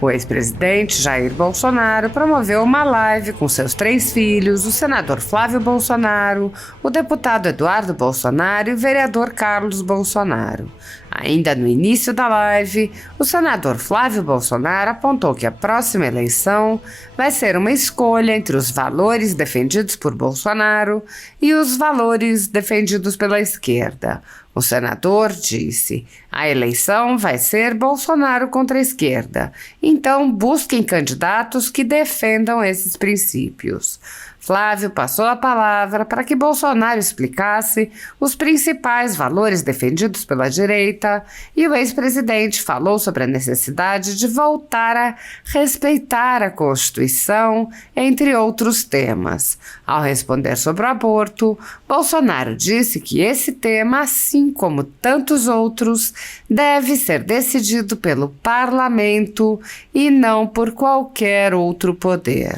O ex-presidente Jair Bolsonaro promoveu uma live com seus 3 filhos, o senador Flávio Bolsonaro, o deputado Eduardo Bolsonaro e o vereador Carlos Bolsonaro. Ainda no início da live, o senador Flávio Bolsonaro apontou que a próxima eleição vai ser uma escolha entre os valores defendidos por Bolsonaro e os valores defendidos pela esquerda. O senador disse: a eleição vai ser Bolsonaro contra a esquerda, então busquem candidatos que defendam esses princípios. Flávio passou a palavra para que Bolsonaro explicasse os principais valores defendidos pela direita e o ex-presidente falou sobre a necessidade de voltar a respeitar a Constituição, entre outros temas. Ao responder sobre o aborto, Bolsonaro disse que esse tema, assim como tantos outros, deve ser decidido pelo parlamento e não por qualquer outro poder.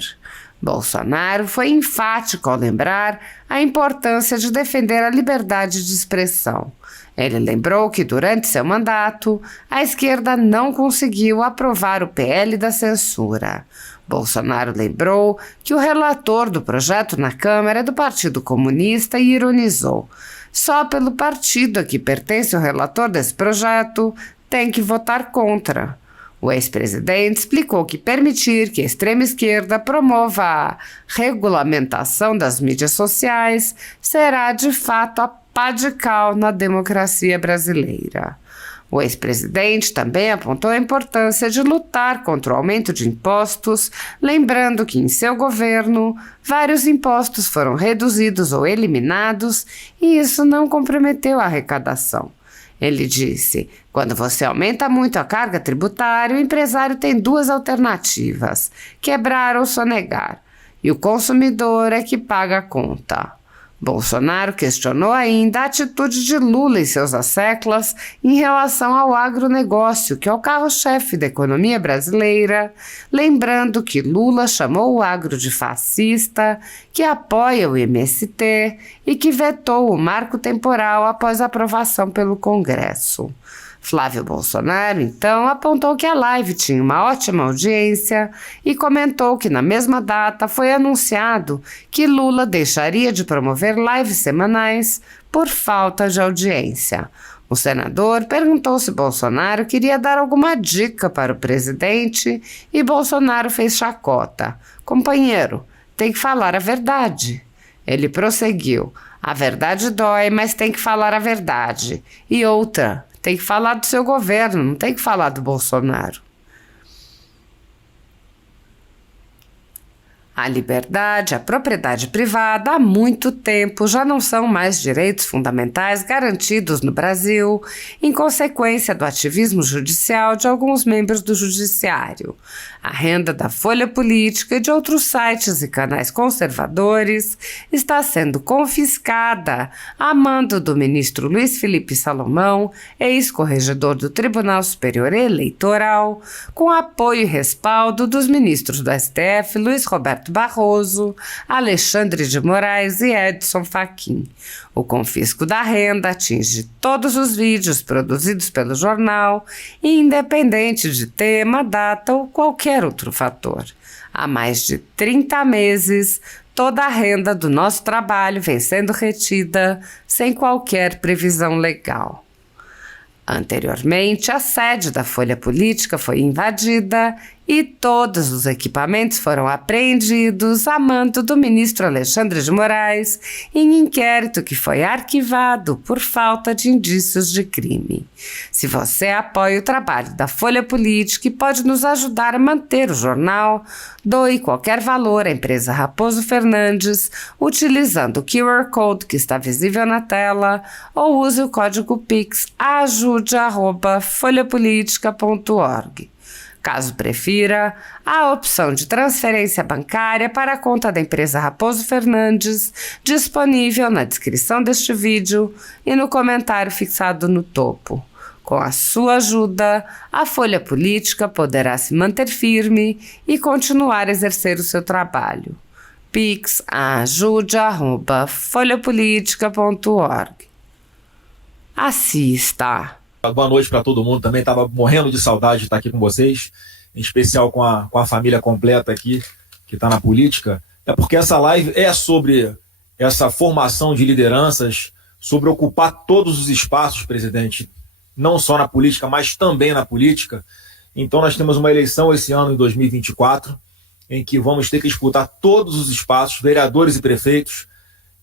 Bolsonaro foi enfático ao lembrar a importância de defender a liberdade de expressão. Ele lembrou que durante seu mandato, a esquerda não conseguiu aprovar o PL da censura. Bolsonaro lembrou que o relator do projeto na Câmara é do Partido Comunista e ironizou: só pelo partido a que pertence o relator desse projeto tem que votar contra. O ex-presidente explicou que permitir que a extrema-esquerda promova a regulamentação das mídias sociais será, de fato, a pá de cal na democracia brasileira. O ex-presidente também apontou a importância de lutar contra o aumento de impostos, lembrando que em seu governo vários impostos foram reduzidos ou eliminados e isso não comprometeu a arrecadação. Ele disse: quando você aumenta muito a carga tributária, o empresário tem 2 alternativas: quebrar ou sonegar, e o consumidor é que paga a conta. Bolsonaro questionou ainda a atitude de Lula e seus asseclas em relação ao agronegócio, que é o carro-chefe da economia brasileira, lembrando que Lula chamou o agro de fascista, que apoia o MST e que vetou o marco temporal após a aprovação pelo Congresso. Flávio Bolsonaro, então, apontou que a live tinha uma ótima audiência e comentou que na mesma data foi anunciado que Lula deixaria de promover lives semanais por falta de audiência. O senador perguntou se Bolsonaro queria dar alguma dica para o presidente e Bolsonaro fez chacota: companheiro, tem que falar a verdade. Ele prosseguiu: a verdade dói, mas tem que falar a verdade. E outra, tem que falar do seu governo, não tem que falar do Bolsonaro. A liberdade, a propriedade privada, há muito tempo já não são mais direitos fundamentais garantidos no Brasil, em consequência do ativismo judicial de alguns membros do judiciário. A renda da Folha Política e de outros sites e canais conservadores está sendo confiscada a mando do ministro Luiz Felipe Salomão, ex-corregedor do Tribunal Superior Eleitoral, com apoio e respaldo dos ministros do STF Luiz Roberto Barroso, Alexandre de Moraes e Edson Fachin. O confisco da renda atinge todos os vídeos produzidos pelo jornal, independente de tema, data ou qualquer outro fator. Há mais de 30 meses, toda a renda do nosso trabalho vem sendo retida sem qualquer previsão legal. Anteriormente, a sede da Folha Política foi invadida e todos os equipamentos foram apreendidos a mando do ministro Alexandre de Moraes em inquérito que foi arquivado por falta de indícios de crime. Se você apoia o trabalho da Folha Política e pode nos ajudar a manter o jornal, doe qualquer valor à empresa Raposo Fernandes utilizando o QR Code que está visível na tela ou use o código Pix ajude@folhapolitica.org. Caso prefira, há a opção de transferência bancária para a conta da empresa Raposo Fernandes, disponível na descrição deste vídeo e no comentário fixado no topo. Com a sua ajuda, a Folha Política poderá se manter firme e continuar a exercer o seu trabalho. Pix ajude@folhapolitica.org. Assista! Boa noite para todo mundo também, estava morrendo de saudade de estar aqui com vocês. em especial com a família completa aqui, que está na política, é porque essa live é sobre essa formação de lideranças, sobre ocupar todos os espaços, presidente, não só na política, mas também na política. Então nós temos uma eleição esse ano, em 2024, em que vamos ter que disputar todos os espaços, vereadores e prefeitos,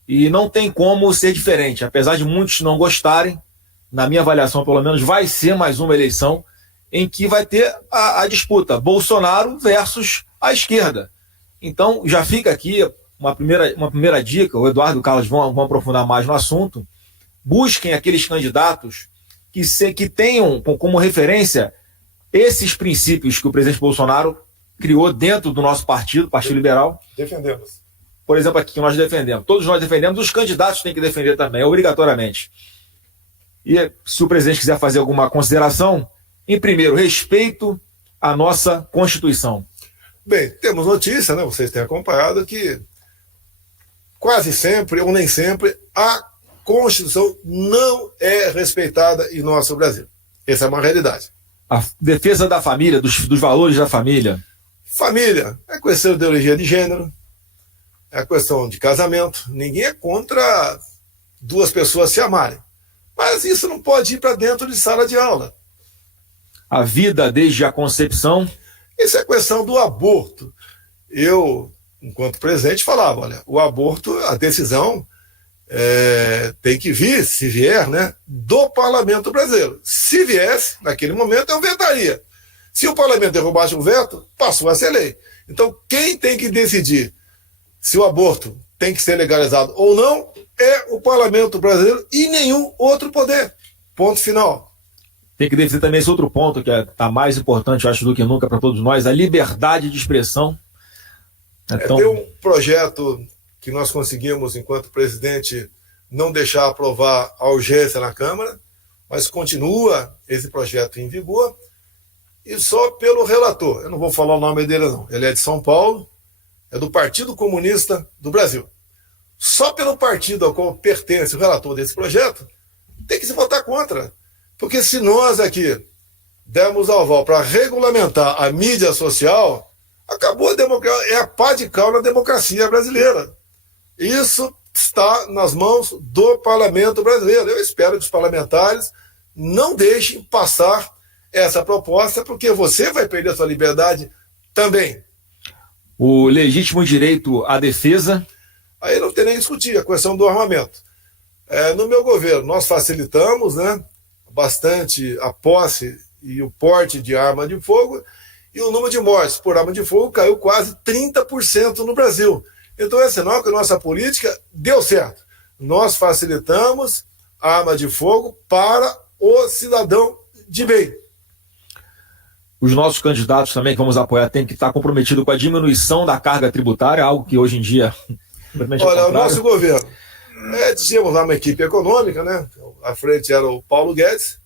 e não tem como ser diferente. Apesar de muitos não gostarem, na minha avaliação pelo menos, vai ser mais uma eleição em que vai ter a disputa Bolsonaro versus a esquerda. Então já fica aqui uma primeira dica, o Eduardo e o Carlos vão aprofundar mais no assunto. Busquem aqueles candidatos que tenham como referência esses princípios que o presidente Bolsonaro criou dentro do nosso partido, Partido Liberal. Defendemos. Por exemplo, aqui que nós defendemos. Todos nós defendemos, os candidatos têm que defender também, obrigatoriamente. E se o presidente quiser fazer alguma consideração, em primeiro, respeito à nossa Constituição. Bem, temos notícia, né? Vocês têm acompanhado que quase sempre, ou nem sempre, a Constituição não é respeitada em nosso Brasil. Essa é uma realidade. A defesa da família, dos valores da família. Família é questão de ideologia de gênero, é questão de casamento. Ninguém é contra duas pessoas se amarem. Mas isso não pode ir para dentro de sala de aula. A vida desde a concepção. Isso é questão do aborto. Eu, enquanto presidente, falava, olha, o aborto, a decisão tem que vir, se vier, né, do parlamento brasileiro. Se viesse, naquele momento, eu vetaria. Se o parlamento derrubasse o veto, passou a ser lei. Então, quem tem que decidir se o aborto tem que ser legalizado ou não é o parlamento brasileiro e nenhum outro poder. Ponto final. Tem que decidir também esse outro ponto que está mais importante, eu acho, do que nunca para todos nós, a liberdade de expressão. Então... Tem um projeto que nós conseguimos, enquanto presidente, não deixar aprovar a urgência na Câmara, mas continua esse projeto em vigor, e só pelo relator, eu não vou falar o nome dele não, ele é de São Paulo, é do Partido Comunista do Brasil. Só pelo partido ao qual pertence o relator desse projeto, tem que se votar contra. Porque se nós aqui dermos aval para regulamentar a mídia social, acabou a democracia, é a pá de cal na democracia brasileira. Isso está nas mãos do parlamento brasileiro. Eu espero que os parlamentares não deixem passar essa proposta, porque você vai perder a sua liberdade também. O legítimo direito à defesa. Aí não tem nem discutir a questão do armamento. No meu governo, nós facilitamos, né, bastante a posse e o porte de arma de fogo, e o número de mortes por arma de fogo caiu quase 30% no Brasil. Então é sinal que a nossa política deu certo. Nós facilitamos a arma de fogo para o cidadão de bem. Os nossos candidatos também que vamos apoiar têm que estar comprometidos com a diminuição da carga tributária, algo que hoje em dia... Olha, o nosso governo, tínhamos lá uma equipe econômica, né? À frente era o Paulo Guedes.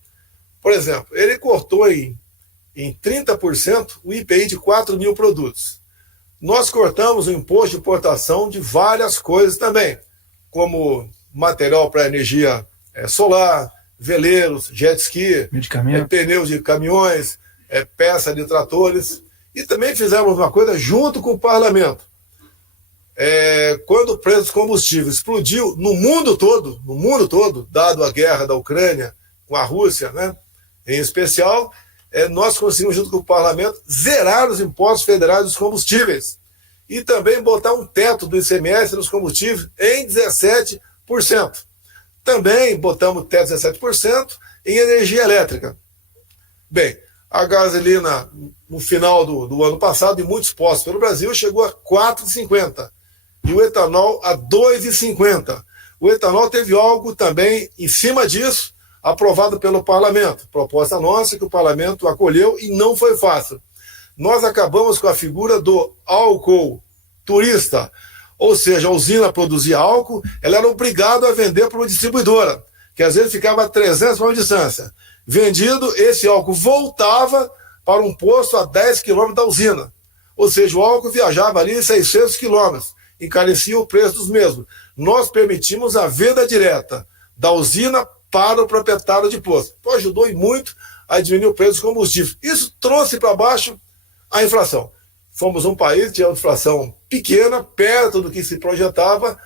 Por exemplo, ele cortou em 30% o IPI de 4 mil produtos. Nós cortamos o imposto de importação de várias coisas também, como material para energia solar, veleiros, jet ski, pneus de caminhões, peça de tratores. E também fizemos uma coisa junto com o parlamento. Quando o preço dos combustíveis explodiu no mundo todo, dado a guerra da Ucrânia com a Rússia, né, em especial, nós conseguimos, junto com o parlamento, zerar os impostos federais dos combustíveis e também botar um teto do ICMS nos combustíveis em 17%. Também botamos teto de 17% em energia elétrica. Bem, a gasolina, no final do ano passado, em muitos postos pelo Brasil, chegou a R$ 4,50. E o etanol a R$ 2,50. O etanol teve algo também em cima disso, aprovado pelo parlamento. Proposta nossa que o parlamento acolheu e não foi fácil. Nós acabamos com a figura do álcool turista. Ou seja, a usina produzia álcool, ela era obrigada a vender para uma distribuidora, que às vezes ficava a 300 km de distância. Vendido, esse álcool voltava para um posto a 10 km da usina. Ou seja, o álcool viajava ali 600 km. Encarecia o preço dos mesmos. Nós permitimos a venda direta da usina para o proprietário de posto. Então ajudou e muito a diminuir o preço dos combustíveis. Isso trouxe para baixo a inflação. Fomos um país que tinha uma inflação pequena, perto do que se projetava,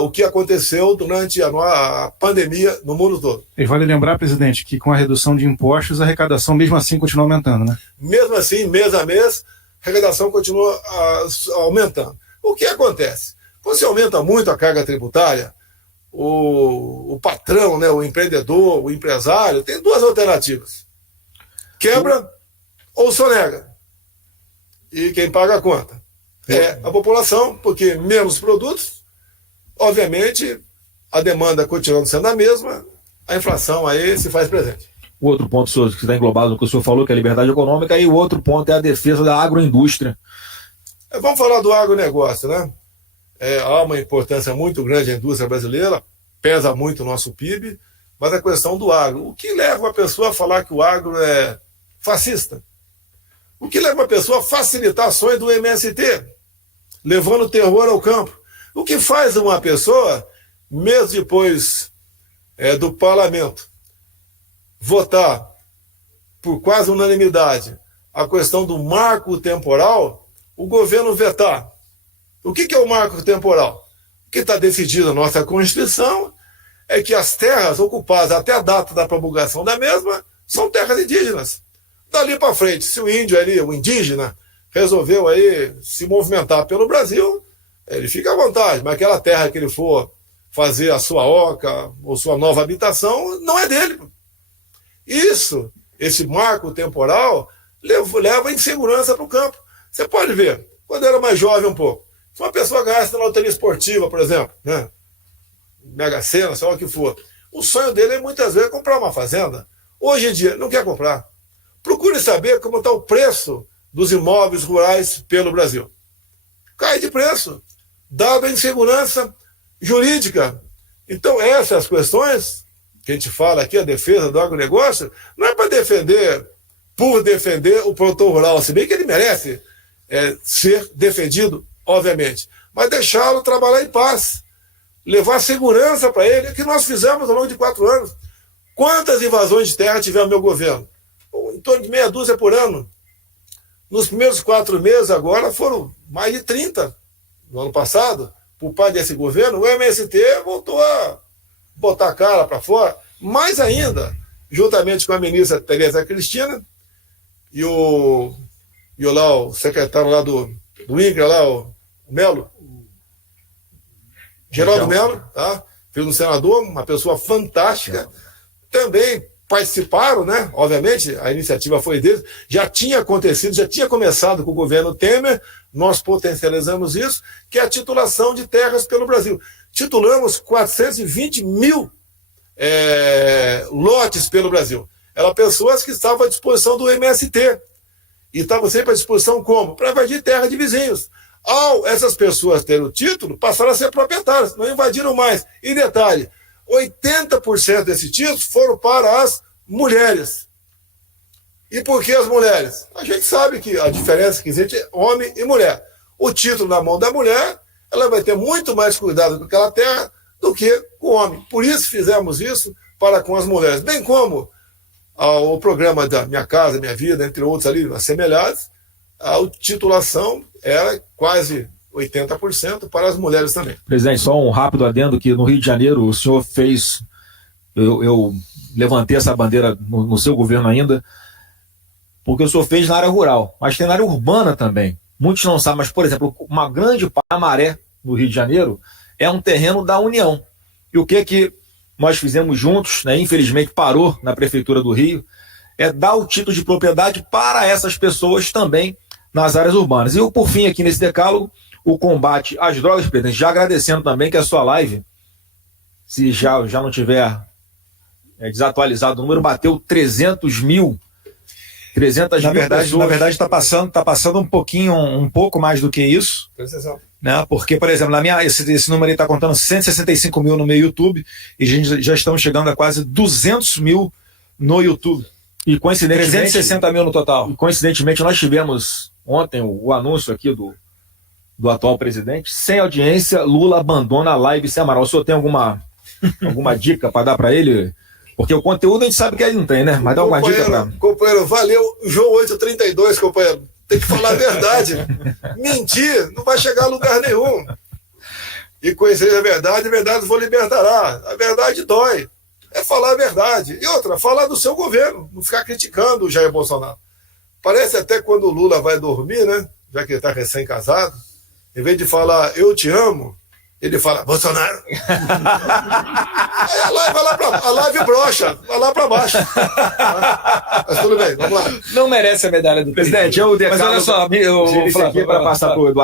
o que aconteceu durante a pandemia no mundo todo. E vale lembrar, presidente, que com a redução de impostos, a arrecadação mesmo assim continua aumentando, né? Mesmo assim, mês a mês, a arrecadação continua aumentando. O que acontece? Quando se aumenta muito a carga tributária, o patrão, né, o empreendedor, o empresário, tem duas alternativas. Quebra ou sonega. E quem paga a conta é a população, porque menos produtos, obviamente, a demanda continuando sendo a mesma, a inflação aí se faz presente. O outro ponto, senhor, que está englobado no que o senhor falou, que é a liberdade econômica, e o outro ponto é a defesa da agroindústria. Vamos falar do agronegócio, né? Há uma importância muito grande à indústria brasileira, pesa muito o nosso PIB, mas a questão do agro. O que leva uma pessoa a falar que o agro é fascista? O que leva uma pessoa a facilitar ações do MST, levando terror ao campo? O que faz uma pessoa, mês depois do parlamento, votar por quase unanimidade a questão do marco temporal, o governo vetar? O que é o marco temporal? O que está decidido na nossa Constituição é que as terras ocupadas até a data da promulgação da mesma são terras indígenas. Dali para frente, se o índio ali, o indígena, resolveu aí se movimentar pelo Brasil, ele fica à vontade, mas aquela terra que ele for fazer a sua oca ou sua nova habitação, não é dele. Isso, esse marco temporal, leva insegurança para o campo. Você pode ver, quando eu era mais jovem um pouco, se uma pessoa gasta na loteria esportiva, por exemplo, né? Mega Sena, sei lá o que for, o sonho dele é muitas vezes comprar uma fazenda. Hoje em dia, ele não quer comprar. Procure saber como está o preço dos imóveis rurais pelo Brasil. Cai de preço, dada a insegurança jurídica. Então, essas questões que a gente fala aqui, a defesa do agronegócio, não é para defender, por defender o produtor rural, se bem que ele merece ser defendido, obviamente, mas deixá-lo trabalhar em paz, levar segurança para ele, que nós fizemos ao longo de 4 anos. Quantas invasões de terra tivemos no meu governo? Em torno de meia dúzia por ano. Nos primeiros 4 meses agora foram mais de 30. No ano passado, por parte desse governo, o MST voltou a botar a cara para fora. Mais ainda, juntamente com a ministra Tereza Cristina e o secretário lá do INCRA, lá, o Melo, Geraldo Melo, tá? Filho do senador, uma pessoa fantástica, também participaram, né? Obviamente, a iniciativa foi deles, já tinha acontecido, já tinha começado com o governo Temer, nós potencializamos isso, que é a titulação de terras pelo Brasil. Titulamos 420 mil lotes pelo Brasil. Eram pessoas que estavam à disposição do MST. E estavam sempre à disposição como? Para invadir terra de vizinhos. Ao essas pessoas terem o título, passaram a ser proprietárias, não invadiram mais. E detalhe, 80% desses títulos foram para as mulheres. E por que as mulheres? A gente sabe que a diferença que existe é homem e mulher. O título na mão da mulher, ela vai ter muito mais cuidado com aquela terra do que com o homem. Por isso fizemos isso para com as mulheres. Bem como o programa da Minha Casa, Minha Vida, entre outros ali, assemelhados, a titulação era quase 80% para as mulheres também. Presidente, só um rápido adendo que no Rio de Janeiro o senhor fez, eu levantei essa bandeira no seu governo ainda, porque o senhor fez na área rural, mas tem na área urbana também. Muitos não sabem, mas, por exemplo, uma grande Maré no Rio de Janeiro é um terreno da União. E o que nós fizemos juntos, né, infelizmente parou na Prefeitura do Rio, é dar o título de propriedade para essas pessoas também nas áreas urbanas. E por fim, aqui nesse decálogo, o combate às drogas, presidente, já agradecendo também que a sua live, se já não tiver desatualizado o número, bateu 300 mil pessoas. Na verdade está passando um pouco mais do que isso, né? Porque, por exemplo, esse número aí está contando 165 mil no meu YouTube e a gente já estamos chegando a quase 200 mil no YouTube. E coincidentemente, 360 mil no total. E coincidentemente nós tivemos ontem o anúncio aqui do atual presidente. Sem audiência, Lula abandona a live sem Amaral. O senhor tem alguma dica para dar para ele, Porque o conteúdo a gente sabe que ele não tem, né? Mas dá alguma dica pra... Companheiro, valeu. João 832, companheiro. Tem que falar a verdade. Mentir não vai chegar a lugar nenhum. E conhecer a verdade vos libertará. A verdade dói. É falar a verdade. E outra, falar do seu governo. Não ficar criticando o Jair Bolsonaro. Parece até quando o Lula vai dormir, né? Já que ele está recém-casado. Em vez de falar, eu te amo, ele fala, Bolsonaro. Aí a live brocha, vai lá para baixo. Mas tudo bem, vamos lá. Não merece a medalha do Presidente, eu declaro... Mas olha só, aqui para passar para o Eduardo.